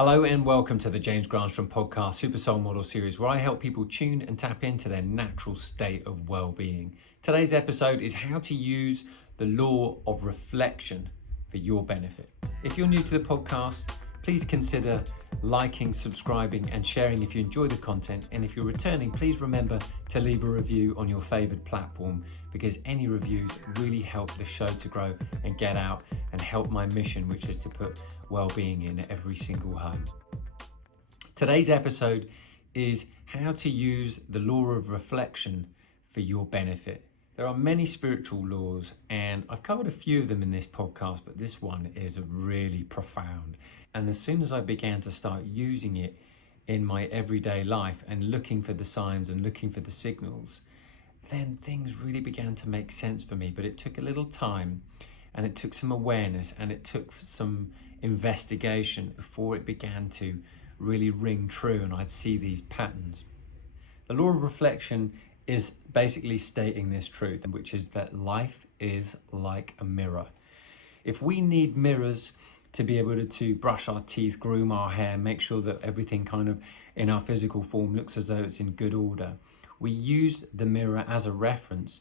Hello and welcome to the James Granström podcast Super Soul Model series, where I help people tune and tap into their natural state of well-being. Today's episode is how to use the law of reflection for your benefit. If you're new to the podcast, please consider liking, subscribing and sharing if you enjoy the content. And if you're returning, please remember to leave a review on your favoured platform, because any reviews really help the show to grow and get out and help my mission, which is to put well-being in every single home. Today's episode is how to use the law of reflection for your benefit. There are many spiritual laws and I've covered a few of them in this podcast, but this one is really profound. And as soon as I began to start using it in my everyday life and looking for the signs and looking for the signals, then things really began to make sense for me. But it took a little time and it took some awareness and it took some investigation before it began to really ring true and I'd see these patterns. The law of reflection is basically stating this truth, which is that life is like a mirror. If we need mirrors to be able to brush our teeth, groom our hair, make sure that everything kind of in our physical form looks as though it's in good order, we use the mirror as a reference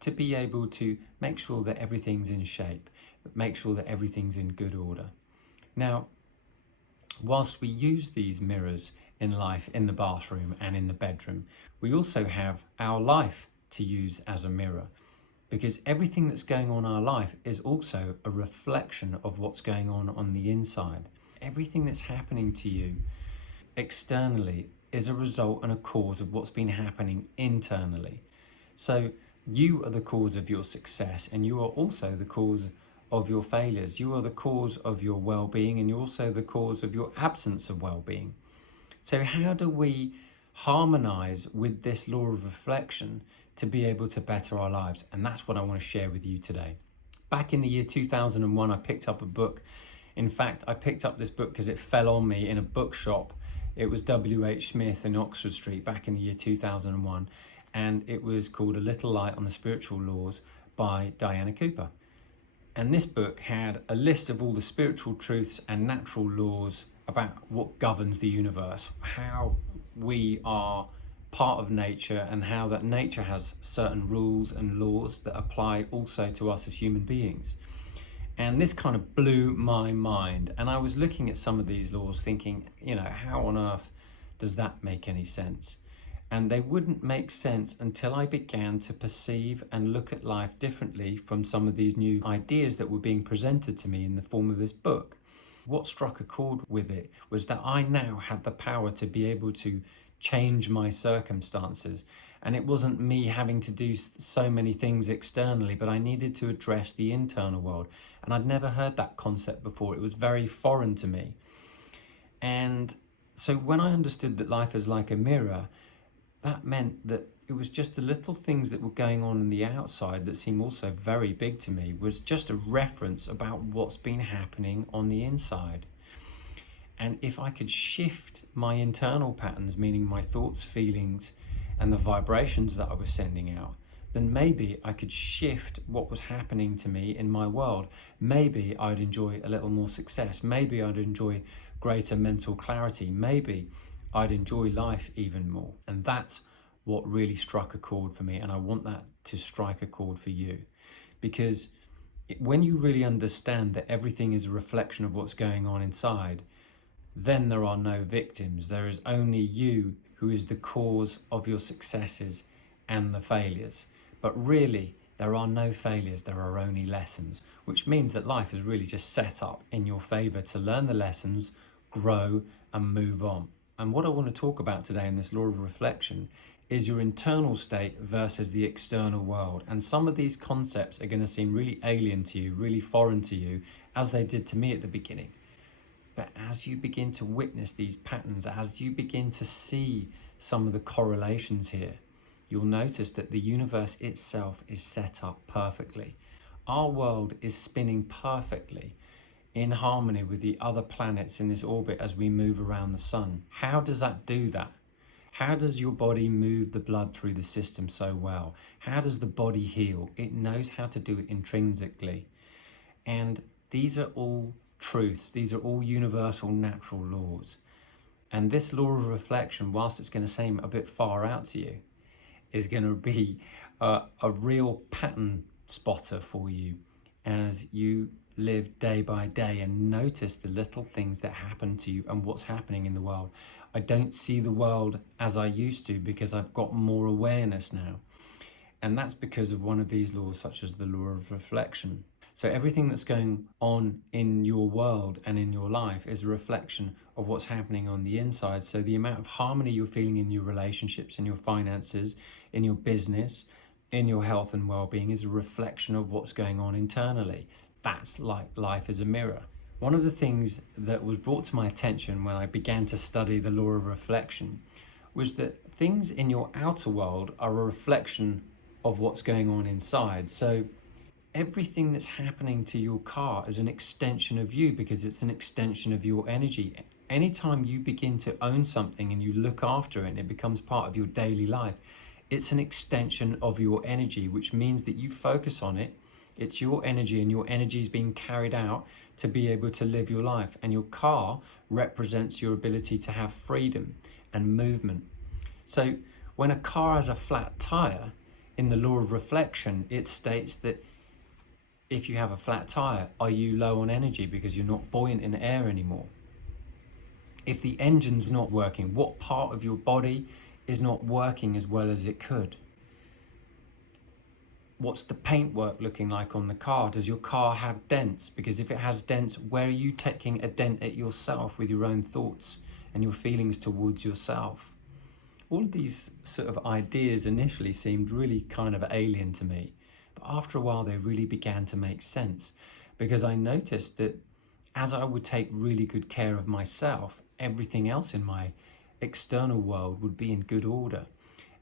to be able to make sure that everything's in shape, make sure that everything's in good order. Now, whilst we use these mirrors in life, in the bathroom and in the bedroom, we also have our life to use as a mirror, because everything that's going on in our life is also a reflection of what's going on the inside. Everything that's happening to you externally is a result and a cause of what's been happening internally. So you are the cause of your success and you are also the cause of your failures. You are the cause of your well-being and you're also the cause of your absence of well-being. So how do we harmonize with this law of reflection to be able to better our lives? And that's what I want to share with you today. Back in the year 2001, I picked up a book. In fact, I picked up this book because it fell on me in a bookshop. It was W.H. Smith in Oxford Street back in the year 2001. And it was called A Little Light on the Spiritual Laws by Diana Cooper. And this book had a list of all the spiritual truths and natural laws about what governs the universe, how we are part of nature and how that nature has certain rules and laws that apply also to us as human beings. And this kind of blew my mind. And I was looking at some of these laws thinking, how on earth does that make any sense? And they wouldn't make sense until I began to perceive and look at life differently from some of these new ideas that were being presented to me in the form of this book. What struck a chord with it was that I now had the power to be able to change my circumstances. And it wasn't me having to do so many things externally, but I needed to address the internal world. And I'd never heard that concept before. It was very foreign to me. And so when I understood that life is like a mirror, that meant that it was just the little things that were going on the outside that seemed also very big to me was just a reference about what's been happening on the inside. And if I could shift my internal patterns, meaning my thoughts, feelings, and the vibrations that I was sending out, then maybe I could shift what was happening to me in my world. Maybe I'd enjoy a little more success. Maybe I'd enjoy greater mental clarity. Maybe I'd enjoy life even more. And that's what really struck a chord for me. And I want that to strike a chord for you. Because when you really understand that everything is a reflection of what's going on inside, then there are no victims. There is only you who is the cause of your successes and the failures. But really, there are no failures, there are only lessons, which means that life is really just set up in your favor to learn the lessons, grow and move on. And what I want to talk about today in this law of reflection is your internal state versus the external world. And some of these concepts are going to seem really alien to you, really foreign to you, as they did to me at the beginning. But as you begin to witness these patterns, as you begin to see some of the correlations here, you'll notice that the universe itself is set up perfectly. Our world is spinning perfectly in harmony with the other planets in this orbit as we move around the sun. How does that do that? How does your body move the blood through the system so well? How does the body heal? It knows how to do it intrinsically. And these are all truths. These are all universal natural laws. And this law of reflection, whilst it's going to seem a bit far out to you, is going to be a real pattern spotter for you as you live day by day and notice the little things that happen to you and what's happening in the world. I don't see the world as I used to because I've got more awareness now. And that's because of one of these laws, such as the law of reflection. So everything that's going on in your world and in your life is a reflection of what's happening on the inside. So the amount of harmony you're feeling in your relationships, in your finances, in your business, in your health and well-being is a reflection of what's going on internally. That's like life is a mirror. One of the things that was brought to my attention when I began to study the law of reflection was that things in your outer world are a reflection of what's going on inside. So everything that's happening to your car is an extension of you because it's an extension of your energy. Anytime you begin to own something and you look after it and it becomes part of your daily life, it's an extension of your energy, which means that you focus on it. It's your energy, and your energy is being carried out to be able to live your life. And your car represents your ability to have freedom and movement. So when a car has a flat tire, in the law of reflection, it states that if you have a flat tire, are you low on energy because you're not buoyant in air anymore? If the engine's not working, what part of your body is not working as well as it could? What's the paintwork looking like on the car? Does your car have dents? Because if it has dents, where are you taking a dent at yourself with your own thoughts and your feelings towards yourself? All of these sort of ideas initially seemed really kind of alien to me. But after a while, they really began to make sense because I noticed that as I would take really good care of myself, everything else in my external world would be in good order.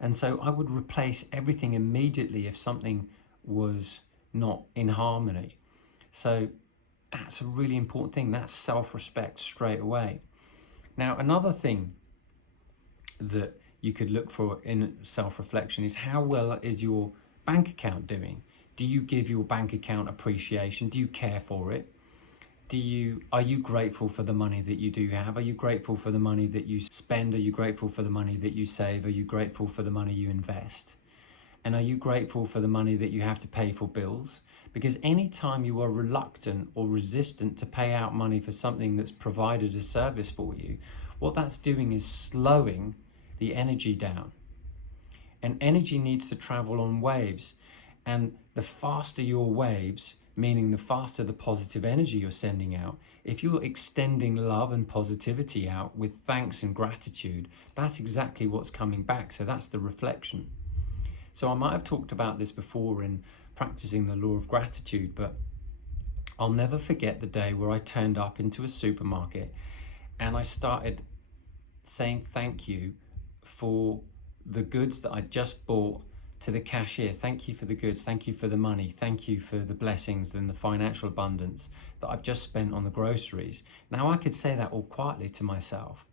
And so I would replace everything immediately if something was not in harmony. So that's a really important thing. That's self-respect straight away. Now, another thing that you could look for in self-reflection is how well is your bank account doing? Do you give your bank account appreciation? Do you care for it? Are you grateful for the money that you do have? Are you grateful for the money that you spend? Are you grateful for the money that you save? Are you grateful for the money you invest? And are you grateful for the money that you have to pay for bills? Because anytime you are reluctant or resistant to pay out money for something that's provided a service for you, what that's doing is slowing the energy down. And energy needs to travel on waves. And the faster your waves, meaning the faster the positive energy you're sending out, if you're extending love and positivity out with thanks and gratitude, that's exactly what's coming back. So that's the reflection. So I might have talked about this before in practicing the law of gratitude, but I'll never forget the day where I turned up into a supermarket and I started saying thank you for the goods that I just bought to the cashier. Thank you for the goods, thank you for the money, thank you for the blessings and the financial abundance that I've just spent on the groceries. Now I could say that all quietly to myself.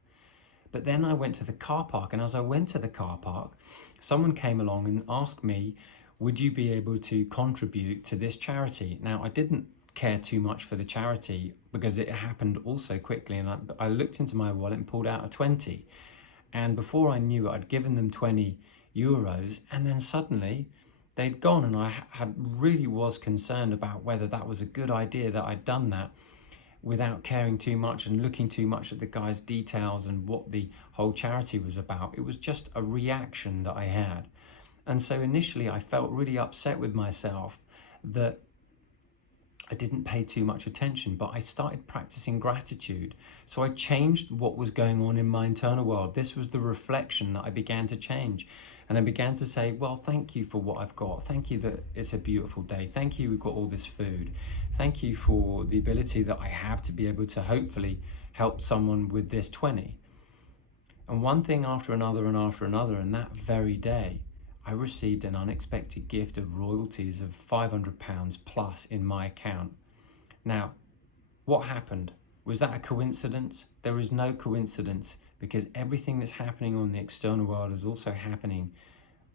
But then I went to the car park, and as I went to the car park, someone came along and asked me, would you be able to contribute to this charity? Now I didn't care too much for the charity because it happened all so quickly, and I looked into my wallet and pulled out a 20. And before I knew it, I'd given them 20 euros, and then suddenly they'd gone, and I really was concerned about whether that was a good idea that I'd done that without caring too much and looking too much at the guy's details and what the whole charity was about. It was just a reaction that I had. And so initially I felt really upset with myself that I didn't pay too much attention, but I started practicing gratitude. So I changed what was going on in my internal world. This was the reflection that I began to change. And I began to say, well, thank you for what I've got. Thank you that it's a beautiful day. Thank you we've got all this food. Thank you for the ability that I have to be able to hopefully help someone with this 20. And one thing after another and after another, and that very day, I received an unexpected gift of royalties of £500 plus in my account. Now, what happened? Was that a coincidence? There is no coincidence, because everything that's happening on the external world is also happening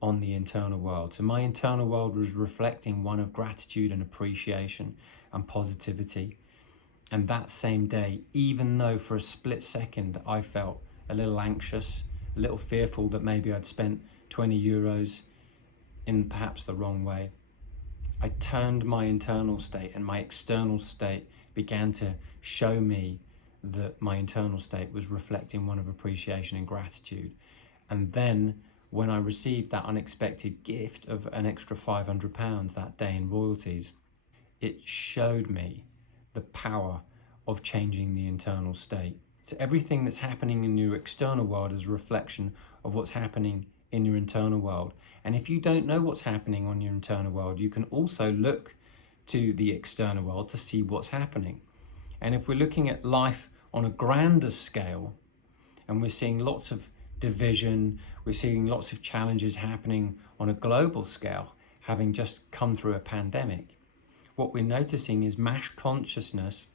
on the internal world. So my internal world was reflecting one of gratitude and appreciation and positivity. And that same day, even though for a split second I felt a little anxious, a little fearful that maybe I'd spent 20 euros in perhaps the wrong way, I turned my internal state, and my external state began to show me that my internal state was reflecting one of appreciation and gratitude. And then when I received that unexpected gift of an extra £500 that day in royalties, it showed me the power of changing the internal state. So everything that's happening in your external world is a reflection of what's happening in your internal world. And if you don't know what's happening on your internal world, you can also look to the external world to see what's happening. And if we're looking at life on a grander scale, and we're seeing lots of division, we're seeing lots of challenges happening on a global scale, having just come through a pandemic, what we're noticing is mass consciousness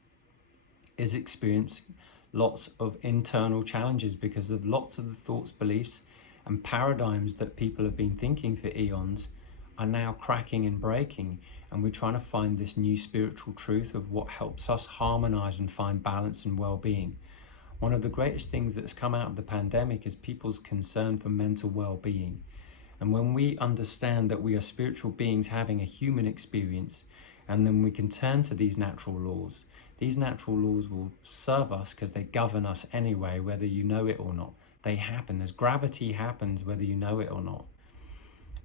is experiencing lots of internal challenges because of lots of the thoughts, beliefs, and paradigms that people have been thinking for eons are now cracking and breaking. And we're trying to find this new spiritual truth of what helps us harmonize and find balance and well-being. One of the greatest things that's come out of the pandemic is people's concern for mental well-being. And when we understand that we are spiritual beings having a human experience, and then we can turn to these natural laws will serve us because they govern us anyway, whether you know it or not. They happen. As gravity happens, whether you know it or not.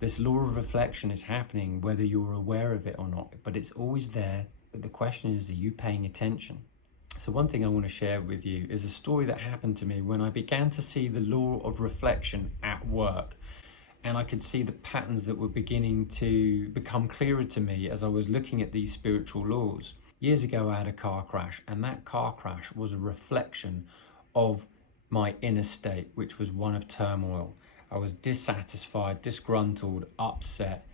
This law of reflection is happening whether you're aware of it or not, but it's always there. But the question is, are you paying attention? So one thing I want to share with you is a story that happened to me when I began to see the law of reflection at work. And I could see the patterns that were beginning to become clearer to me as I was looking at these spiritual laws. Years ago, I had a car crash, and that car crash was a reflection of my inner state, which was one of turmoil. I was dissatisfied, disgruntled, upset,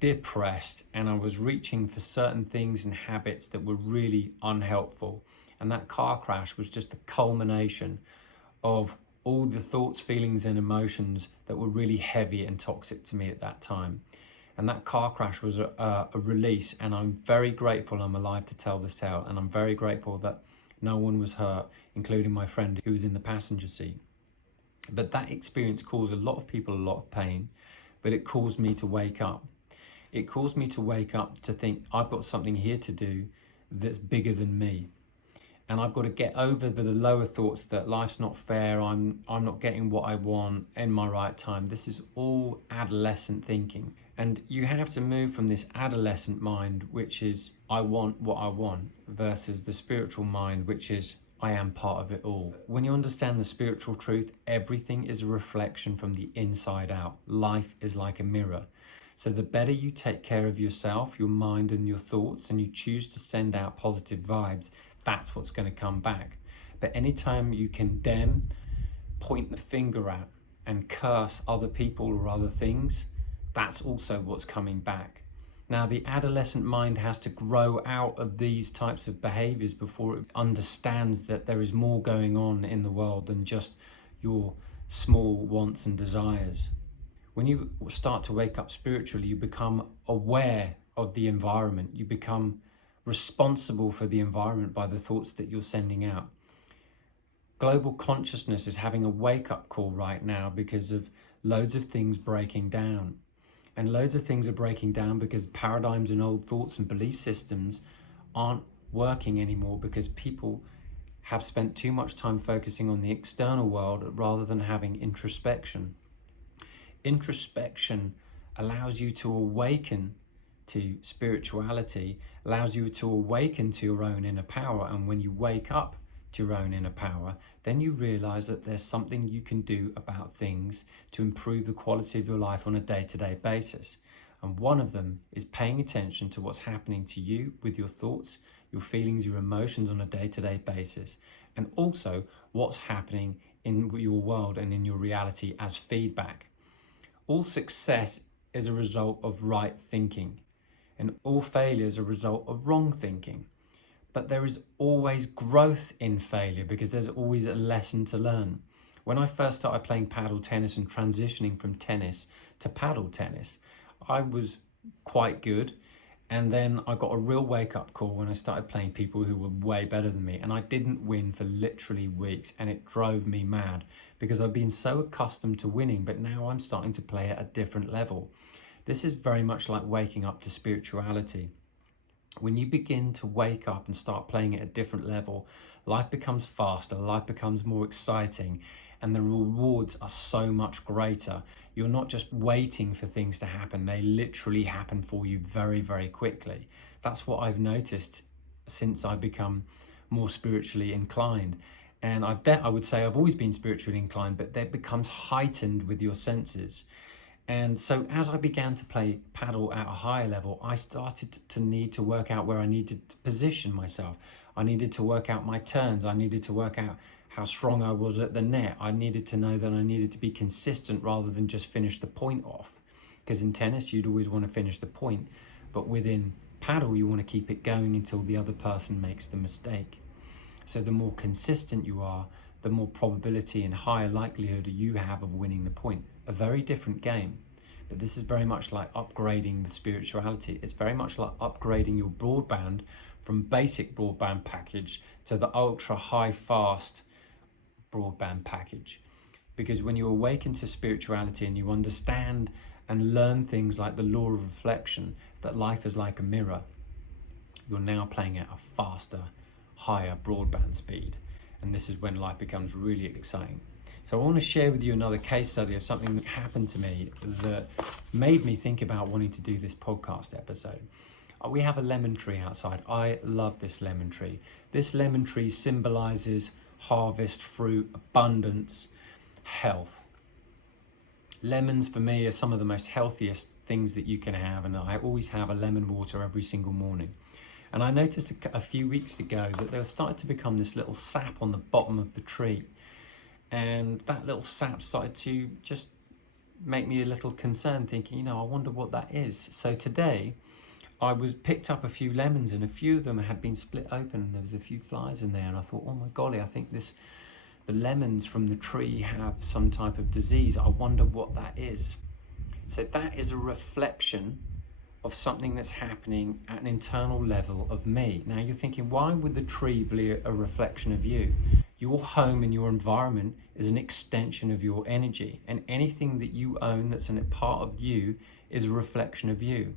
depressed, and I was reaching for certain things and habits that were really unhelpful. And that car crash was just the culmination of all the thoughts, feelings, and emotions that were really heavy and toxic to me at that time. And that car crash was a release, and I'm very grateful I'm alive to tell this tale, and I'm very grateful that no one was hurt, including my friend who was in the passenger seat. But that experience caused a lot of people a lot of pain, but it caused me to wake up. It caused me to wake up to think, I've got something here to do that's bigger than me. And I've got to get over the lower thoughts that life's not fair, I'm not getting what I want in my right time. This is all adolescent thinking. And you have to move from this adolescent mind, which is, I want what I want, versus the spiritual mind, which is, I am part of it all. When you understand the spiritual truth, everything is a reflection from the inside out. Life is like a mirror. So the better you take care of yourself, your mind and your thoughts, and you choose to send out positive vibes, that's what's going to come back. But anytime you condemn, point the finger at, and curse other people or other things, that's also what's coming back. Now, the adolescent mind has to grow out of these types of behaviors before it understands that there is more going on in the world than just your small wants and desires. When you start to wake up spiritually, you become aware of the environment. You become responsible for the environment by the thoughts that you're sending out. Global consciousness is having a wake-up call right now because of loads of things breaking down. And loads of things are breaking down because paradigms and old thoughts and belief systems aren't working anymore because people have spent too much time focusing on the external world rather than having introspection. Introspection allows you to awaken to spirituality, allows you to awaken to your own inner power. And when you wake up to your own inner power, then you realize that there's something you can do about things to improve the quality of your life on a day-to-day basis. And one of them is paying attention to what's happening to you with your thoughts, your feelings, your emotions on a day-to-day basis, and also what's happening in your world and in your reality as feedback. All success is a result of right thinking, and all failure is a result of wrong thinking. But there is always growth in failure because there's always a lesson to learn. When I first started playing paddle tennis and transitioning from tennis to paddle tennis, I was quite good And then I got a real wake-up call when I started playing people who were way better than me, and I didn't win for literally weeks, and it drove me mad because I've been so accustomed to winning, but now I'm starting to play at a different level. This is very much like waking up to spirituality. When you begin to wake up and start playing at a different level, life becomes faster, life becomes more exciting, and the rewards are so much greater. You're not just waiting for things to happen, they literally happen for you very, very quickly. That's what I've noticed since I've become more spiritually inclined. And I would say I've always been spiritually inclined, but that becomes heightened with your senses. And so as I began to play paddle at a higher level, I started to need to work out where I needed to position myself. I needed to work out my turns. I needed to work out how strong I was at the net. I needed to know that I needed to be consistent rather than just finish the point off. Because in tennis, you'd always want to finish the point, but within paddle, you want to keep it going until the other person makes the mistake. So the more consistent you are, the more probability and higher likelihood you have of winning the point. A very different game, but this is very much like upgrading the spirituality. It's very much like upgrading your broadband from basic broadband package to the ultra high fast broadband package. Because when you awaken to spirituality and you understand and learn things like the law of reflection, that life is like a mirror, you're now playing at a faster, higher broadband speed. And this is when life becomes really exciting. So I want to share with you another case study of something that happened to me that made me think about wanting to do this podcast episode. We have a lemon tree outside. I love this lemon tree. This lemon tree symbolizes harvest, fruit, abundance, health. Lemons for me are some of the most healthiest things that you can have, and I always have a lemon water every single morning. And I noticed a few weeks ago that there started to become this little sap on the bottom of the tree. And that little sap started to just make me a little concerned, thinking, I wonder what that is. So today I picked up a few lemons, and a few of them had been split open, and there was a few flies in there, and I thought, oh my golly, I think the lemons from the tree have some type of disease. I wonder what that is. So that is a reflection of something that's happening at an internal level of me. Now you're thinking, why would the tree be a reflection of you? Your home and your environment is an extension of your energy, and anything that you own that's a part of you is a reflection of you.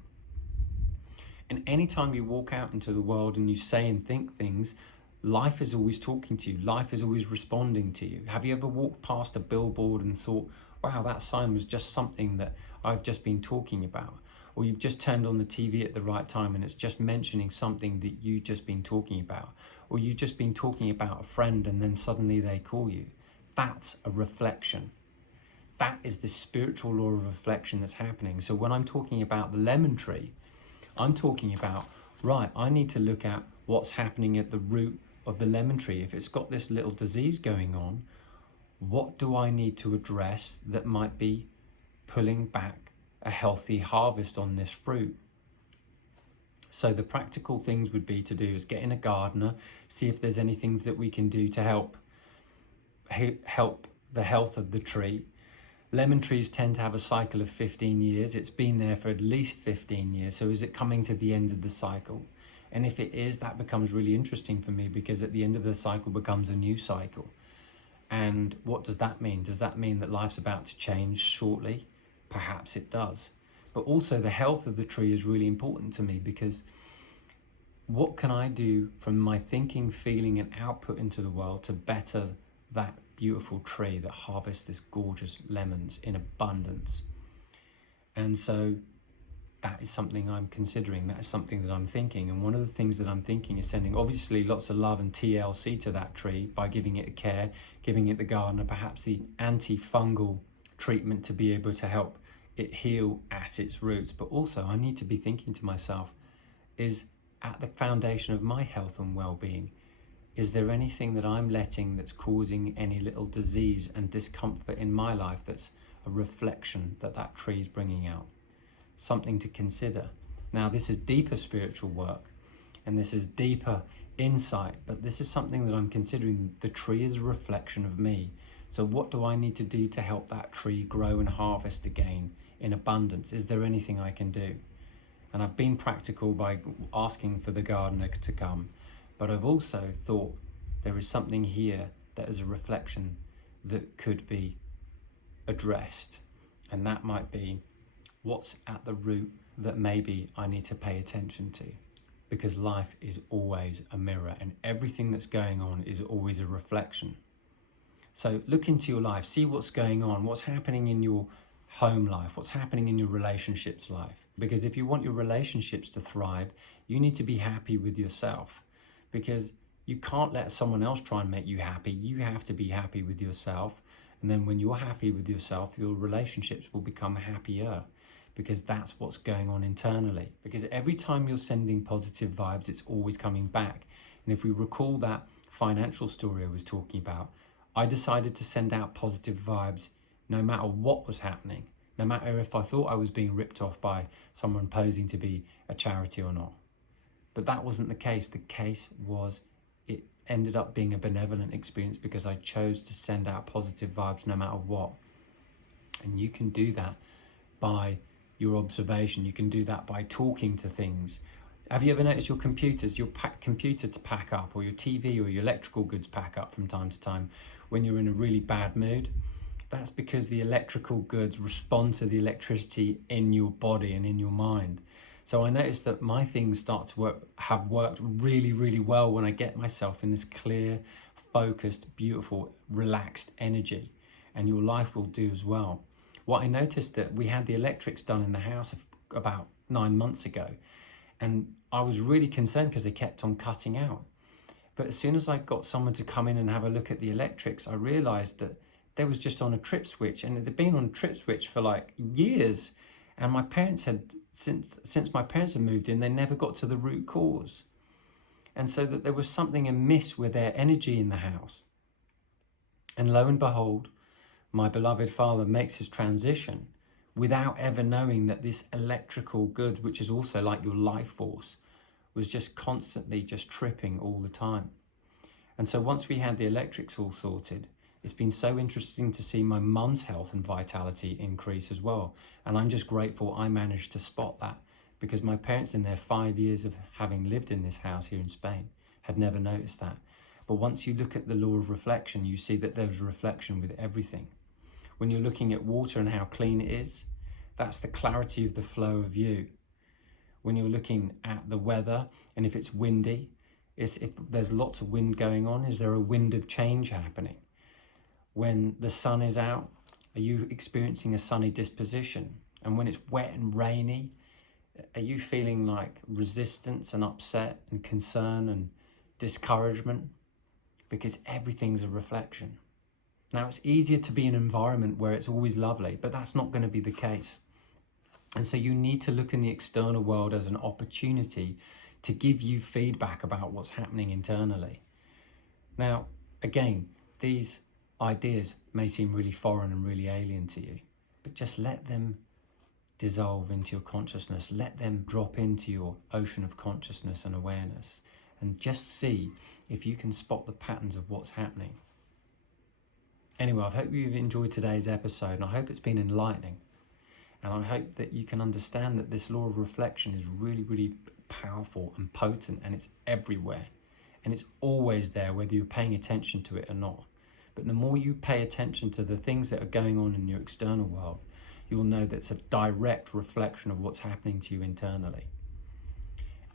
And anytime you walk out into the world and you say and think things, life is always talking to you. Life is always responding to you. Have you ever walked past a billboard and thought, wow, that sign was just something that I've just been talking about? Or you've just turned on the TV at the right time and it's just mentioning something that you've just been talking about. Or you've just been talking about a friend and then suddenly they call you. That's a reflection. That is the spiritual law of reflection that's happening. So when I'm talking about the lemon tree, I'm talking about, right, I need to look at what's happening at the root of the lemon tree. If it's got this little disease going on, what do I need to address that might be pulling back a healthy harvest on this fruit? So the practical things would be to do is get in a gardener, see if there's anything that we can do to help the health of the tree. Lemon trees tend to have a cycle of 15 years. It's been there for at least 15 years. So is it coming to the end of the cycle? And if it is, that becomes really interesting for me, because at the end of the cycle becomes a new cycle. And what does that mean? Does that mean that life's about to change shortly? Perhaps it does. But also the health of the tree is really important to me, because what can I do from my thinking, feeling and output into the world to better that beautiful tree that harvests this gorgeous lemons in abundance? And so that is something I'm considering. That is something that I'm thinking. And one of the things that I'm thinking is sending obviously lots of love and TLC to that tree by giving it a care, giving it the gardener, perhaps the antifungal treatment to be able to help it heal at its roots. But also I need to be thinking to myself, is at the foundation of my health and well-being, is there anything that I'm letting that's causing any little disease and discomfort in my life that's a reflection that that tree is bringing out? Something to consider. Now this is deeper spiritual work and this is deeper insight, but this is something that I'm considering. The tree is a reflection of me. So what do I need to do to help that tree grow and harvest again in abundance? Is there anything I can do? And I've been practical by asking for the gardener to come, but I've also thought there is something here that is a reflection that could be addressed, and that might be what's at the root that maybe I need to pay attention to, because life is always a mirror and everything that's going on is always a reflection. So look into your life, see what's going on, what's happening in your home life, what's happening in your relationships life. Because if you want your relationships to thrive, you need to be happy with yourself, because you can't let someone else try and make you happy. You have to be happy with yourself. And then when you're happy with yourself, your relationships will become happier, because that's what's going on internally. Because every time you're sending positive vibes, it's always coming back. And if we recall that financial story I was talking about, I decided to send out positive vibes no matter what was happening, no matter if I thought I was being ripped off by someone posing to be a charity or not. But that wasn't the case. The case was it ended up being a benevolent experience because I chose to send out positive vibes no matter what. And you can do that by your observation. You can do that by talking to things. Have you ever noticed your computers, your computer to pack up, or your TV or your electrical goods pack up from time to time when you're in a really bad mood? That's because the electrical goods respond to the electricity in your body and in your mind. So I noticed that my things start to have worked really, really well when I get myself in this clear, focused, beautiful, relaxed energy. And your life will do as well. What I noticed that we had the electrics done in the house about 9 months ago. And I was really concerned because they kept on cutting out. But as soon as I got someone to come in and have a look at the electrics, I realized that they was just on a trip switch, and it had been on a trip switch for like years. And my parents had, since my parents had moved in, they never got to the root cause. And so that there was something amiss with their energy in the house. And lo and behold, my beloved father makes his transition without ever knowing that this electrical good, which is also like your life force, was just constantly just tripping all the time. And so once we had the electrics all sorted, it's been so interesting to see my mum's health and vitality increase as well. And I'm just grateful I managed to spot that, because my parents in their 5 years of having lived in this house here in Spain had never noticed that. But once you look at the law of reflection, you see that there's a reflection with everything. When you're looking at water and how clean it is, that's the clarity of the flow of you. When you're looking at the weather, and if it's windy, if there's lots of wind going on, is there a wind of change happening? When the sun is out, are you experiencing a sunny disposition? And when it's wet and rainy, are you feeling like resistance and upset and concern and discouragement? Because everything's a reflection. Now, it's easier to be in an environment where it's always lovely, but that's not going to be the case. And so you need to look in the external world as an opportunity to give you feedback about what's happening internally. Now, again, these ideas may seem really foreign and really alien to you, but just let them dissolve into your consciousness. Let them drop into your ocean of consciousness and awareness, and just see if you can spot the patterns of what's happening. Anyway, I hope you've enjoyed today's episode, and I hope it's been enlightening. And I hope that you can understand that this law of reflection is really, really powerful and potent, and it's everywhere. And it's always there, whether you're paying attention to it or not. But the more you pay attention to the things that are going on in your external world, you'll know that it's a direct reflection of what's happening to you internally.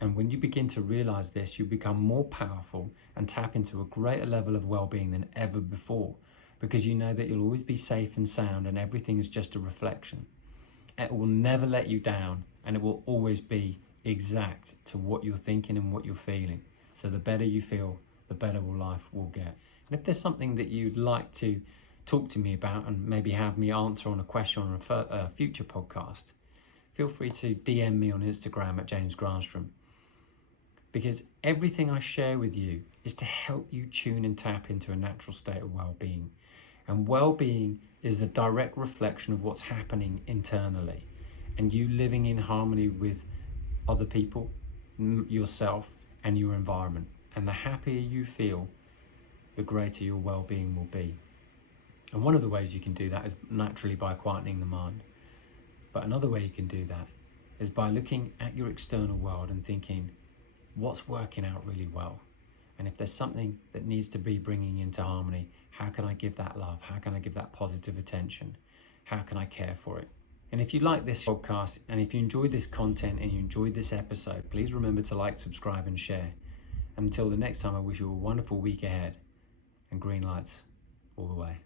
And when you begin to realize this, you become more powerful and tap into a greater level of well-being than ever before, because you know that you'll always be safe and sound, and everything is just a reflection. It will never let you down, and it will always be exact to what you're thinking and what you're feeling. So the better you feel, the better life will get. And if there's something that you'd like to talk to me about and maybe have me answer on a question on a future podcast, feel free to DM me on Instagram at James Granström. Because everything I share with you is to help you tune and tap into a natural state of well-being. And well-being is the direct reflection of what's happening internally, and you living in harmony with other people, yourself, and your environment. And the happier you feel, the greater your well-being will be. And one of the ways you can do that is naturally by quietening the mind. But another way you can do that is by looking at your external world and thinking, what's working out really well? And if there's something that needs to be bringing into harmony, how can I give that love? How can I give that positive attention? How can I care for it? And if you like this podcast, and if you enjoyed this content and you enjoyed this episode, please remember to like, subscribe and share. And until the next time, I wish you a wonderful week ahead and green lights all the way.